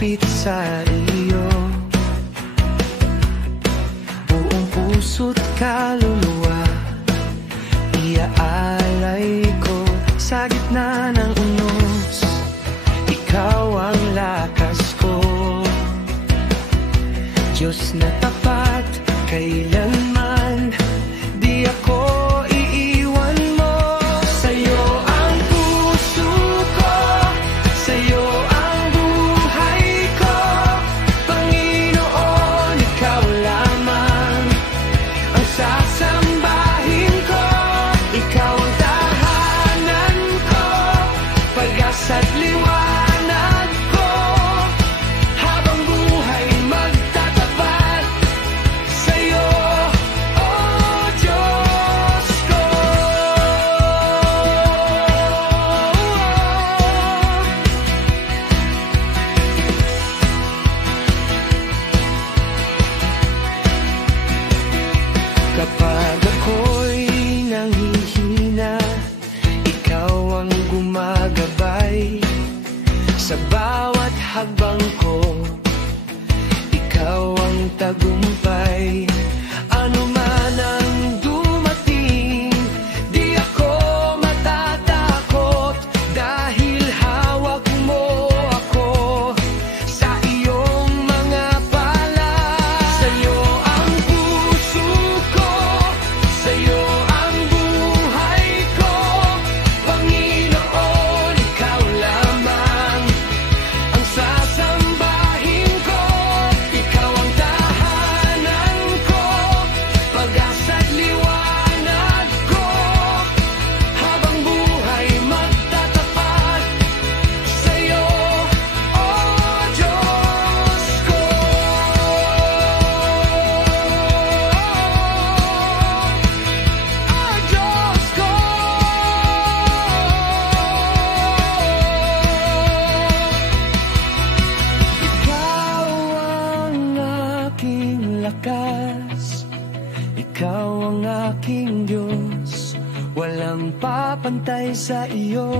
lumapit sa iyo. Buong puso't kaluluwa iaalay ko sa gitna ng unos. Ikaw ang lakas ko, Diyos na tapat, kailanman di ako iiwan mo. Sa'yo ang puso ko, sa'yo ang buhay ko, Panginoon, ikaw lamang ang sasambahin ko. Ikaw ang tahanan ko, pag-asa't liwanag ko, habang buhay magtatapat sa'yo, oh Diyos ko. Kapag ako'y nanghihina, ikaw ang gumagabay sa bawat hakbang ko. Ikaw ang tagumpay, ano man ang dumating, di ako matatakot, dahil hawak mo ako sa iyong mga pala. Sa'yo ang puso ko, sa'yo ang buhay ko, Panginoon, ikaw lamang ang sasambahin ko. Ikaw ang tahanan ko, pag-asa't liwanag ko, habang buhay magtatapat sa'yo, oh Diyos ko. Oh Diyos ko. Ikaw ang aking lakas, ikaw ang aking Diyos, walang papantay sa iyo.